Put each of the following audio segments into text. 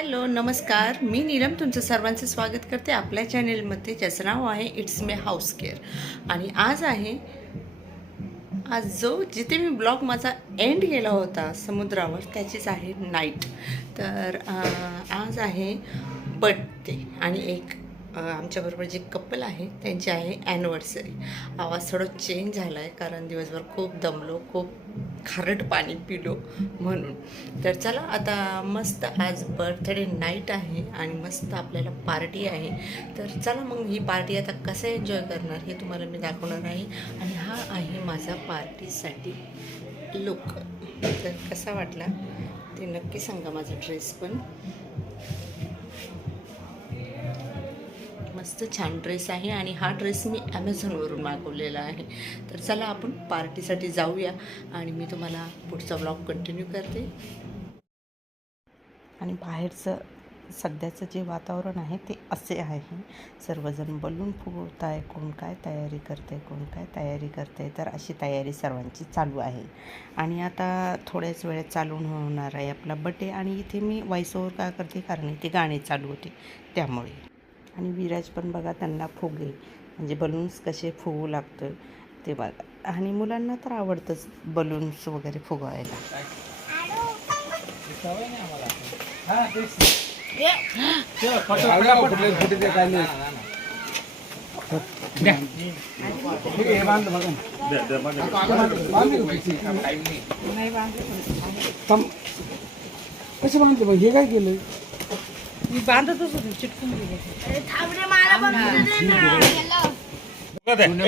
Hello नमस्कार. मी नीलम तुमचं सर्वांचं स्वागत करते आपल्या चॅनेलमध्ये. ज्याचं नाव आहे इट्स मे हाऊस केअर आणि आज आहे आज जो जिथे मी ब्लॉग माझा एंड केला होता समुद्रावर त्याचीच आहे नाईट तर आज आहे बर्थडे आणि एक आमच्याबरोबर जे कपल आहे त्यांची आहे ॲनिव्हर्सरी आवाज थोडं चेंज झाला आहे कारण दिवसभर खूप दमलो खूप खारट पाणी पिलो म्हणून. तर चला आता मस्त आज बर्थडे नाईट आहे आणि मस्त आपल्याला पार्टी आहे. तर चला मग ही पार्टी आता कसं एन्जॉय करणार हे तुम्हाला मी दाखवणार आहे. आणि हा आहे माझा पार्टीसाठी लुक तर कसा वाटला? ते नक्की सांगा माझा ड्रेस पण. मस्त छान ड्रेस आहे आणि हा ड्रेस मी ॲमेझॉनवरून मागवलेला आहे. तर चला आपण पार्टीसाठी जाऊया आणि मी तुम्हाला पुढचा ब्लॉग कंटिन्यू करते. आणि बाहेरचं सध्याचं जे वातावरण आहे ते असे आहे. सर्वजण बलून फुगवत आहे कोण काय तयारी करते कोण काय तयारी करते तर अशी तयारी सर्वांची चालू आहे. आणि आता थोड्याच वेळेत चालू होणार आहे आपला बड्डे आणि इथे मी व्हॉइस ओव्हर का करते? कारण इथे गाणे चालू होते. त्यामुळे. आणि विराज पण बघा त्यांना फुगे म्हणजे बलून्स कसे फुगू लागतं ते बघा. आणि मुलांना तर आवडतंच बलून्स वगैरे फुगवायला. कसे बांधले मग? हे काय केलं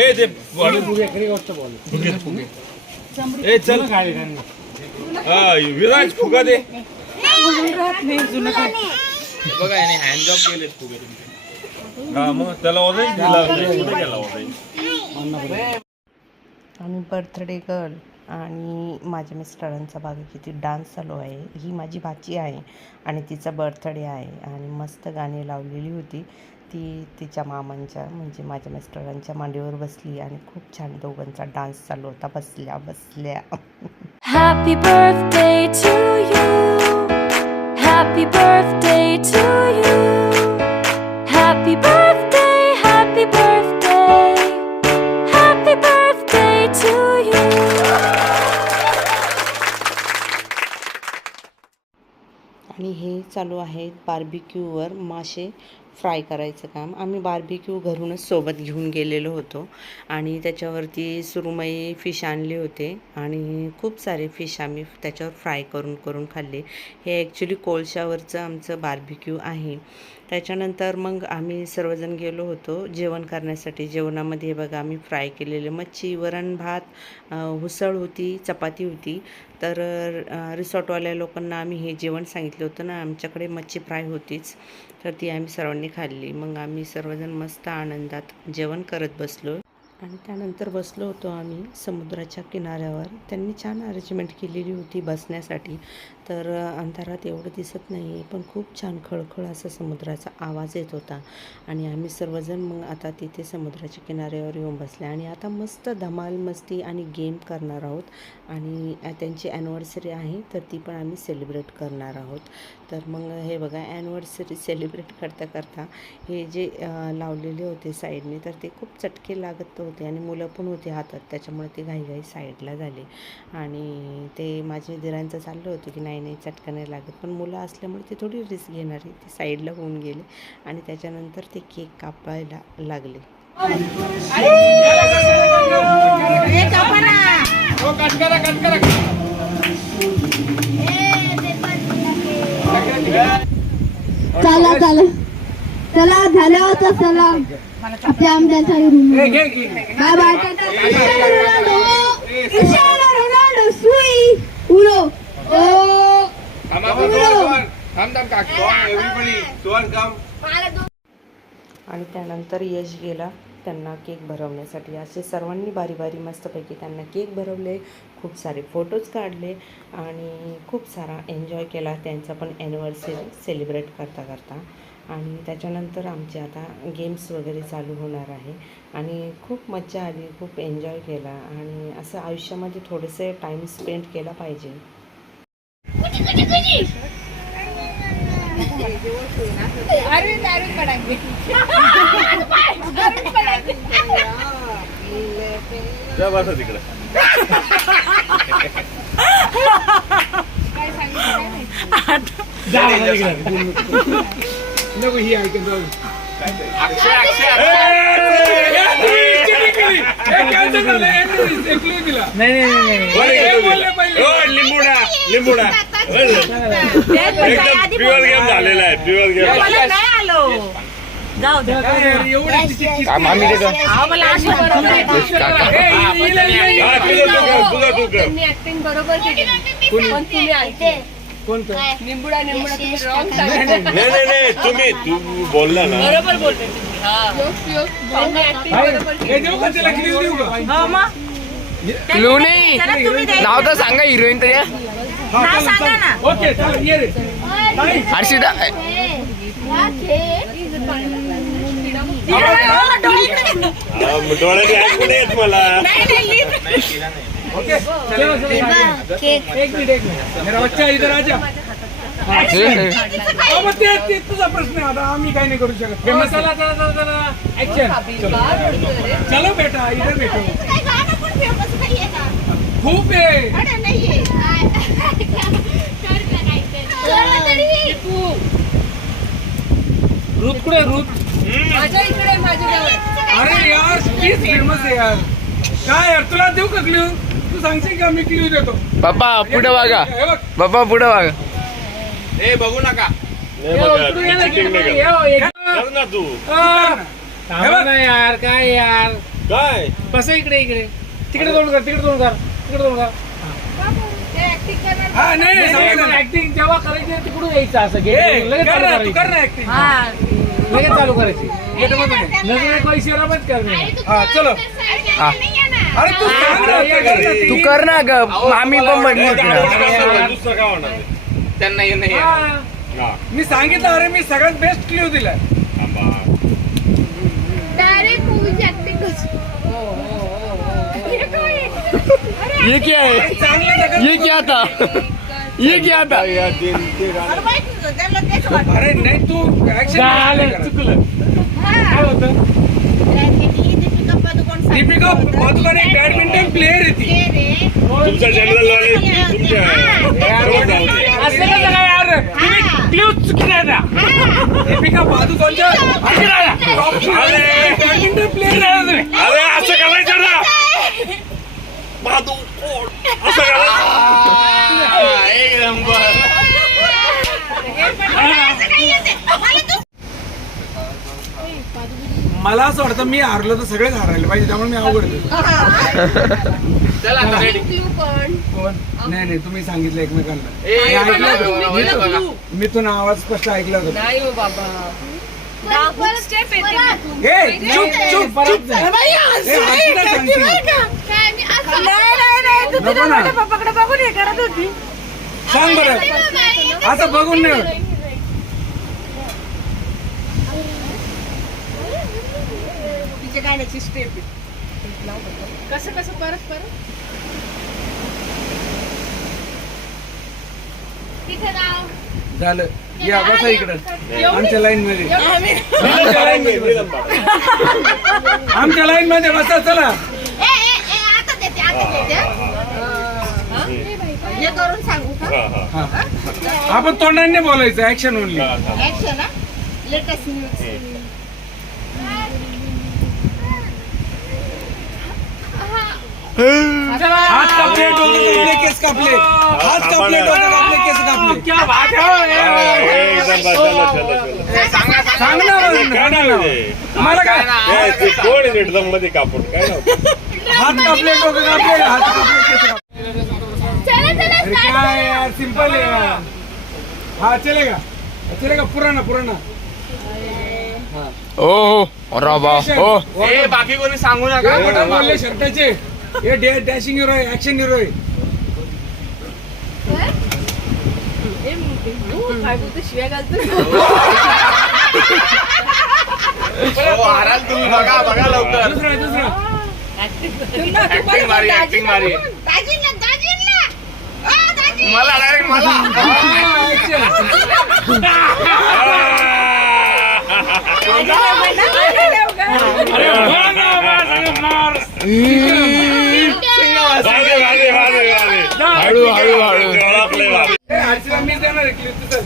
ए ते ए चल. हा विराज फुगा दे. बघा याने हँड जॉब केले फुगे मग त्याला ऑरेंज दिला कुठे गेला ऑरेंज आणि बर्थडे गर्ल आणि माझ्या मिस्टरांचा बघा किती डान्स चालू आहे. ही माझी भाची आहे आणि तिचा बर्थडे आहे आणि मस्त गाणी लावलेली होती. ती तिच्या मामांच्या म्हणजे माझ्या मिस्टरांच्या मांडीवर बसली आणि खूप छान दोघांचा डान्स चालू होता. बसल्या बसल्या. Happy birthday चालू आहेत बार्बिक्यूवर मासे फ्राय करायचं काम आम्ही बार्बिक्यू घरूनच सोबत घेऊन गेलेलो होतो. आणि त्याच्यावरती सुरुमई फिश आणले होते. आणि खूप सारे फिश आम्ही त्याच्यावर फ्राय करून करून खाल्ले. हे ॲक्च्युली कोळशावरचं आमचं बार्बिक्यू आहे. त्याच्यानंतर मग आम्ही सर्वजण गेलो होतो जेवण करण्यासाठी. जेवणामध्ये बघा आम्ही फ्राय केलेले मच्छी वरण भात हुसळ उसळ होती चपाती होती. तर रिसॉर्टवाल्या लोकांना आम्ही हे जेवण सांगितलं होतं ना आमच्याकडे मच्छी फ्राय होतीच. तर ती आम्ही सर्वांनी खाल्ली. मग आम्ही सर्वजण मस्त आनंदात जेवण करत बसलो. आणि त्यानंतर बसलो होतो आम्ही समुद्राच्या किनाऱ्यावर. त्यांनी छान अरेंजमेंट केलेली होती बसण्यासाठी. तर अंधारात एवढं दिसत नाही पण खूप छान खळखळ असा समुद्राचा आवाज येत होता. आणि आम्ही सर्वजण मग आता तिथे समुद्राच्या किनाऱ्यावर येऊन बसले. आणि आता मस्त धमाल मस्ती आणि गेम करणार आहोत. आणि त्यांची ॲनिव्हर्सरी आहे तर ती पण आम्ही सेलिब्रेट करणार आहोत. तर मग हे बघा ॲनिव्हर्सरी सेलिब्रेट करता करता हे जे लावलेले होते साईडने तर ते खूप चटके लागत होते आणि मुलं पण होते हातात. त्याच्यामुळे ते घाईघाई साईडला झाले. आणि ते माझ्या दिरांचं चाललं होतं की नाही नाही चटका नाही लागत. पण मुलं असल्यामुळे ते थोडी रिस्क घेणारे ते साईडला होऊन गेले आणि त्याच्यानंतर ते केक कापायला लागले. चला चला. चला झालं होतं चला. आपल्या आमच्या रूम बाय बाय रोनाल्डो? सुई. ओ आणि त्यानंतर यश गेला. त्यांना केक भरवण्यासाठी. असे सर्वांनी बारी बारी मस्तपैकी त्यांना केक भरवले. खूप सारे फोटोज काढले आणि खूप सारा एन्जॉय केला. त्यांचा पण ॲनिव्हर्सरी सेलिब्रेट करता करता. आणि त्याच्यानंतर आमचे आता गेम्स वगैरे चालू होणार आहे. आणि खूप मजा आली खूप एन्जॉय केला. आणि असं आयुष्यामध्ये थोडेसे टाईम स्पेंड केला पाहिजे. बसा तिकडे मला इकडे. नको ही ऐकत जाऊ नाही. नाही नाही लिंबुडा लिंबुडा. एकदम प्युअर गेम झालेला आहे प्युअर गेम हा तुझं तू कर तुझं तू कर. ऍक्टिंग बरोबर केली. पण तुम्ही ऐकते कोणतं? निंबुडा निंबुडा तुम्ही रॉंग नाही नाही नाही तुम्ही तू बोलला ना. बरोबर बोलते. हे क्लू नाही नाव तर सांगा हिरोईन तरी हा, हर्षिता. हा, मग डोळ्याने ऐकून येत मला ओके चलो, चलो, एक मिनिट एक मिनिट. मेरा बच्चा इधर आजा मग ते तुझा प्रश्न आहे आता. आम्ही काही नाही करू शकत. हे चला चला चला चला. ऍक्शन चलो. बेटा इधर बेटो खूप आहे. रूत कुठे जवळ अरे यार प्लीज फेमस आहे यार. काय यार तुला देऊ का क्ल्यू तू सांगशील का? मी क्ल्यू देतो. पप्पा पुढे बघ. पप्पा पुढे बघा नाही बघा उतरून ये ना, cheating नाही ये, करत. ये, एक- कर ना तू हे ना यार काय यार काय बस इकडे इकडे तिकडे दोन कर तिकडे दोन कर तिकडे दोन कर हा नाही नाही ऍक्टिंग जेव्हा करायची तिकडून यायचं असं घे लगेच चालू करायची लगेच चालू करायची नजरे कोई इशारा मत करणे हा चलो अरे तू सांग ना, ते कर ना, तू कर ना ग आम्ही पण म्हटली दुसरं काय होणार? त्यांना ये नाही हा. हा, मी सांगितलं अरे मी सगळ्यात बेस्ट क्ल्यू दिलाय. थांबा. डायरेक्ट मूवीची ऍक्टिंग ये क्या है? चांगलं जगात ये क्या था? ये क्या था? या तीन ते गाणं. अरे नाही तू ऍक्शन चुकलं. काय होतं? दीपिका पादुकोण एक बॅडमिंटन प्लेअर आहे ती. तुमच्या जनरल नॉलेज तुमच्या बरोबर जाऊ दे. असं कसं काय यार? क्ल्यू चुकीचा आहे दीपिका पादुकोणच्या तुम्ही अरे. असं करायचं ना. बहादूर कोण? असं करायचं एक नंबर. मला असं वाटतं मी हारलो तर सगळेच हारायला पाहिजे त्यामुळे मी. कोण? नाही नाही तुम्ही सांगितलं एकमेकांना. ए, मी ऐकलं होतं. मी मी तुला आवाज स्पष्ट ऐकला होता. नाही हो बाबा. स्टेप येते ना. तू. ए चुप चुप चुप ए, हर्षिता सांगशील. नको ना. सांग बरं. असं बघून नाही होत. गाण्याची स्टेप कसं कसं परत परत? झालं. या बसा इकडं. आमच्या लाईन मध्ये. आमच्या लाईन मध्ये. आमच्या लाईन मध्ये बसा चला. हे करून सांगू का? हा, हा. हा. आपण तोंडाने बोलायचं action only. Action latest news हात कापले डोके कापले केस कापले. हात कापले डोके कापले केस कापले. क्या बात हा, चला, चला, चला. सांग ना काय सांग नाव. आहे? तुम्हाला काय? कोण एकदम मध्ये कापून? काय नाव? हात कापले डोके कापले हात कापले केस कापले. अरे काय यार सिंपल आहे यार. हा चलेगा. चलेगा पुराना पुराना ओ हो राबा ओ. ए, बाकी कोणी सांगू नका. बटन बोलले शर्टाचे. हे डॅशिंग हिरो आहे ऍक्शन हिरो हाराल तुम्ही बघा बघा लवकर. दुसरा दुसरा. ऍक्टिंग मारी ऍक्टिंग मला डायरेक्ट हा. हा, अरे हळू हळू हळू. ओळखलंय वाजे. ए, हर्षला मीच देणार आहे clip तिथं.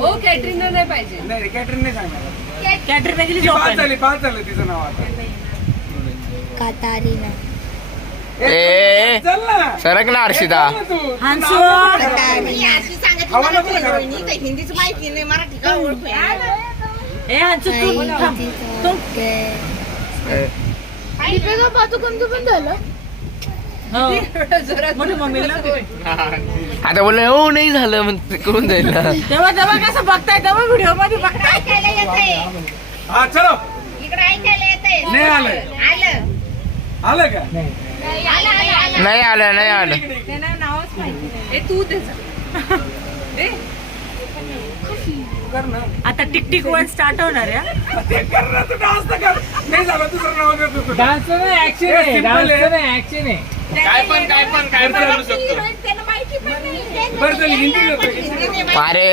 हो कॅटरीना नाही पाहिजे. नाही कॅटरीन नाही सांगणार. कॅटरीन गेली ती पाच झाली पाच झालं तिचं नाव आता. कातारीना. ए चल ना. सरक ना हर्षिता चल ना तू. तू हंसू. नाव काय ठेवणार? मी अशी सांगत हवा नको मला ना वहिनी, काही हिंदीच माहिती नाही मराठी का ओळखू? ए हंसू तू पण झालं? हो. आता बोललो हो नाही झालं मग ते करून जाईल तेव्हा तेव्हा कसं बघताय तेव्हा व्हिडिओमध्ये बघताय. हा चलो. इकडे ऐकायला येतंय. नाही आलं. आलं आलं का नाही आलं नाही आलं. त्यांना नावच माहिती नाही. ए तू त्याचं दे. कर ना. आता टिक टिक वन स्टार्ट होणार आहे ते कर ना तू डान्स ऍक्शन आहे. नाही ऍक्शन आहे. काय पण काय पण काय पण करू शकतो. त्यांना माहिती पण नाही. बरं चल हिंदी देतो अरे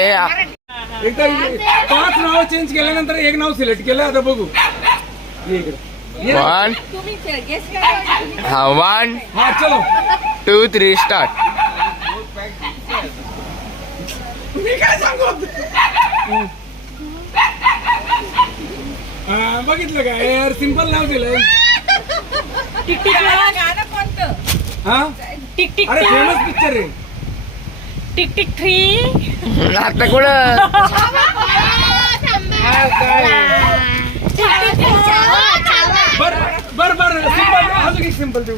एकदा पाच नाव चेंज केल्यानंतर एक नाव सिलेक्ट केलं आता बघू. ये इकडे. ये. वन तुम्ही गेस करा हा वन हा चलो. टू थ्री स्टार्ट मी काय सांगू? हा, बघितलं का? यार सिंपल नाव टिक गाणं कोणतं? हा? टिक टिक अरे फेमस पिक्चर आहे टिक टिक थ्री. आता कुठं? हा, काय बर बर बर सिंपल अजून एक सिंपल देऊ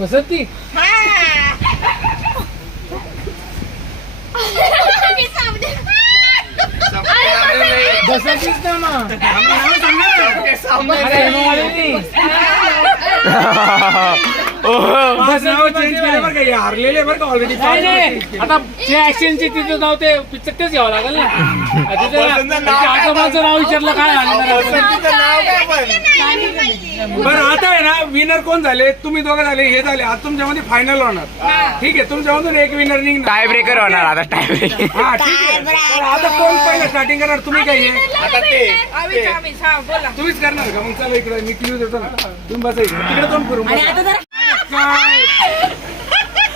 बसती बसतीच ना मग अरे हेमामालिनी. पाच नाव चेंज केले बरं का हे हारलेले बरं का ऑलरेडी नाही नाही. आता जे ऍक्शनचे तिथं नाव ते पिक्चर तेच घ्यावं लागेल ना. तिथं बसंतचं नाव नाव विचारलं काय झालं नाव काय पण बरं? आता आहे ना विनर कोण झाले? तुम्ही दोघं झाले हे झाले. आता तुमच्यामध्ये फायनल होणार. ठीक आहे तुमच्यामधून एक विनर निघणार. टाय ब्रेकर होणार आता टाय ब्रेकर हा ठीक आहे. आता कोण पहिलं स्टार्टिंग करणार? तुम्ही काय आहे? आता ते तुम्हीच करणार का? मग चला इकडे मी क्ल्यू देतो ना. तुम्ही बसा इकडे. तिकडे दोन करू आणि आता जर काय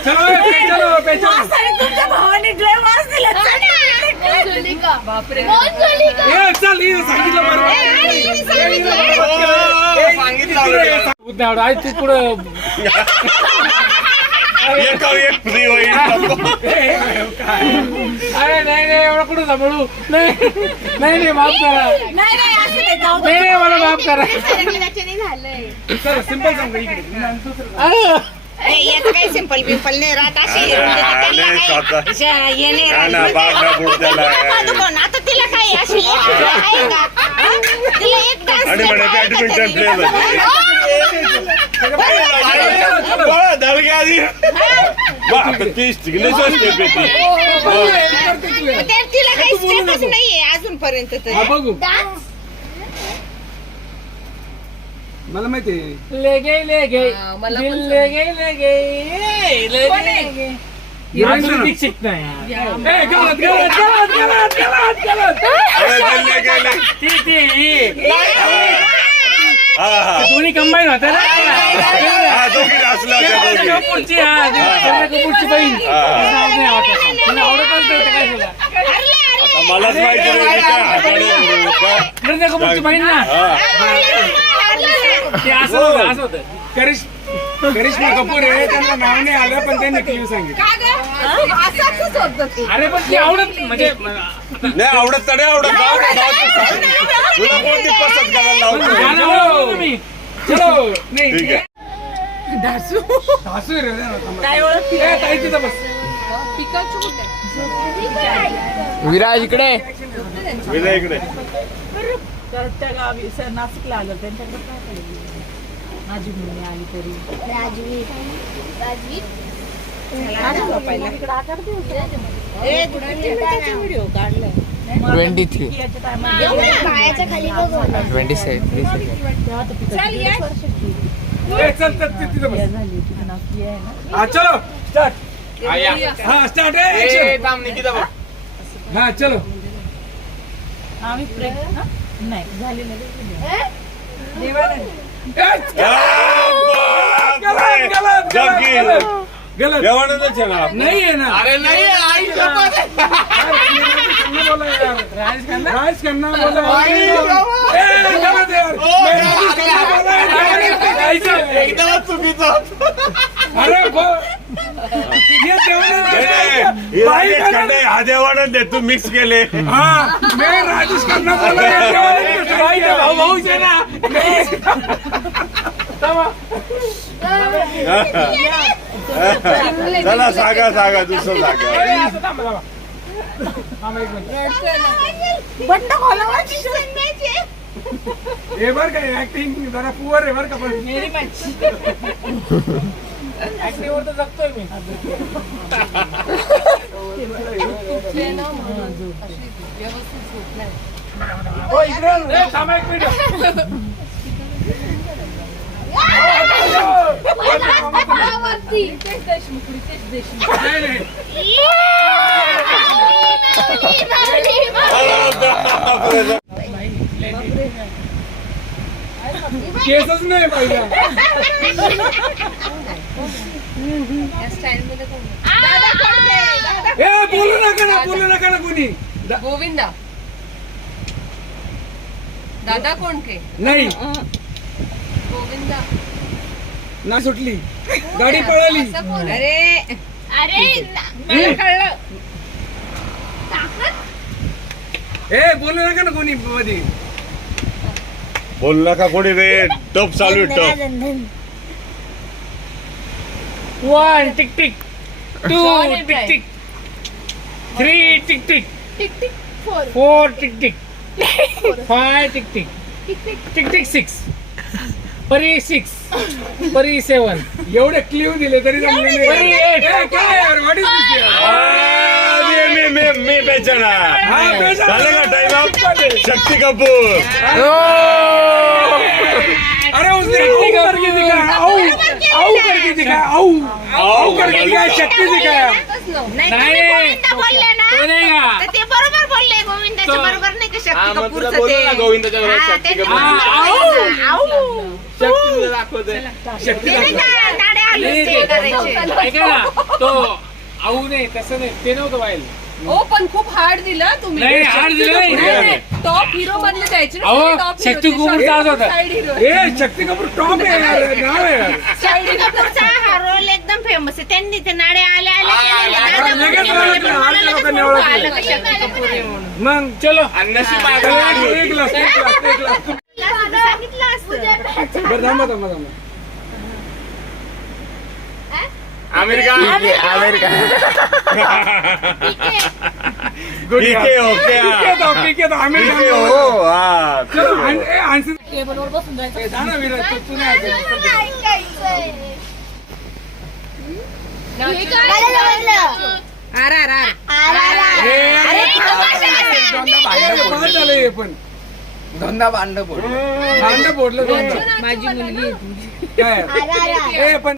चलो पे चलो पे चलो तुमच्या भावाने ड्राय वास दिला बापरे चल सांगितलं बरोबर सांगितलं आज तू पुढं अरे नाही नाही एवढं कुठं सांभाळू नाही नाही नाही माफ करा. नाही मला माफ करा चला सिंपल इकडे काही सिंपल बिंपल नाही राहत अशी हिरून देते. त्यांना नाही, काही- स्वतः. अशा हे नाही हा राहत. ना, बाग ना बुडत्याला. आता कोण? आता तिला काय अशी एक मुलगी आहे का? हा? तिला एक dance आणि म्हणे step आहे का badminton तरी? ती आहे ती मग तिला काही स्टेपच नाहीये अजूनपर्यंत तरी. हा बघू? मला माहिती ले गई ले गई दिल ले गई ले गई ले गई ले गई हिरोईन दीक्षित नाही ए, गलत, गलत, गलत, गलत, गलत, गलत. अरे, गेले, गेले. ती ती ही. हा, हा. दोन्ही कंबाईन होते ना? हा, दोघी असल्या होत्या दोघी. कपूरची हा करणा कपूरची बहीण. तिचं नाव नाही आठवत. तिला आवडतच नव्हतं काय तुला. आता मलाच माहिती नाही मी काय हाताने बोलू का? करणा कपूरची बहीण ना? हा. ते असं होतं असं होतं. करिश करिश्मा कपूर आहे त्यांना नाव नाही आलं पण त्यांनी क्ल्यू सांगितलं. असंच होतं ते. अरे पण ती आवडत म्हणजे नाही आवडत तरी आवडत जाऊ दे, जाऊ दे, सांग. तुला कोणती पसंत करायला लावतो? गाणं ओळखलं तुम्ही चलो. नाही. ठीक आहे. सासू आहे रे, थांबा. काय ओळख ए, ताई तिथं बस. विराज इकडे. विजय इकडे. तर त्या गावी सर नाशिकला आलं. त्यांच्याकडे काय पाहिजे माझी मुलगी आली तरी. व्हिडिओ काढलाय? ट्वेंटी थ्री याच्या टायमाला ट्वेंटी सेवन ए, चल चल ति- तिथं बस. झाली तिचं नाव आहे ना? हा चलो स्टार्ट हा स्टार्ट action. हा चलो. आम्ही प्रे हा? नाही झाली नाही गलत, गलत, जबकि गलत. गलत. देवानंदच आहे ना? नहीं है ना. अरे नाही आई बोला यार. बोला. आई ए, गलत यार. मैं राजेश खन्ना बोला ऐसा। एकदमच चुकीचं होतं. अरे है. देवानंद आहे, तू मिक्स केले. हाँ मैं राजेश खन्ना बोला देवानंद. भाई का भाऊ ना. चला सांगा सांगा दुसरं सांगा. बंड. हे बर का ऍक्टिंग जरा पुअर आहे बर का पण ऍक्टिंग वर तर जगतोय मी. हो इकडे ए, थांबा एक मिनिट. केसच नाही पाहिजे ए बोलू नका ना बोलू नका ना कोणी. गोविंदा. दादा कोण के नाही. गोविंदा. ना सुटली. गाडी पळाली? अरे. अरे मला कळलं. ए बोलू नका ना कोणी मध्ये. बोल नका कोणी रे. टप चालू आहे, टप. One tick tick two tick. Tick three tick tick tick tick four four tick tick five tick tick tick tick six परी सिक्स परी सेवन एवढे क्ल्यू दिले तरी जमले नाही. परी eight. ए, काय यार व्हॉट इज दिस यार आ, मी मी मी मी बेचना हा, बेचना. झालं का टाइम अप शक्ती कपूर. अरे उसने औ करके दिखाया. औ औ करके दिखाया. औ औ करके दिखाया शक्ति दिखाया. नाही नाही. तुम्ही गोविंदा बोलले ना तो नाही का? तर ते बरोबर बोलले गोविंदाच्या तो- बरोबर नाही का हा, कपूरचं ते? गोविंदाच्या बरोबर हा, शक्ती ते- कपूर. आऊ, आऊ. ते आऊ नाही तसं नाही ते नव्हतं व्हायला पण खूप हार्ड दिलं तुम्ही. नाही, hard दिलं नाही. टॉप हिरो बनले द्यायचे ना अहो टॉप शक्ती होता. ए कपूर टॉप आहे यार नाव आहे यार. शक्ती कपूरचा हा रोल एकदम फेमस आहे. त्यांनी ते नाडे आले आले केलेले. हा, दादा लगेच बोलले, बोलले, ओळखलं, मला आठ लगेच लोकांनी ओळखलं ओळखलं. आलं का शक्ती कपूर आहे म्हणून. मग चलो. आणि नशीब एक एक एक बरं थांबा थांबा थांबा. अमेरिका. ठीक आहे ओके ठीक आहे तो, ठीक आहे तो, आम्ही ठीक आहे थांबलो. हो हा चलो, आण- ए, आणशील. टेबलवर बसून जायचं. ए, जा ना विराज, तू- तू नाही ऐकायचं. R, R, R. ए, अरे, अरे, तो कशाला ए, सांगितलं? बाद झालं हे पण. दोनदा भांड पडलं भांडं फोडलं. माझी मुलगी काय. ए पण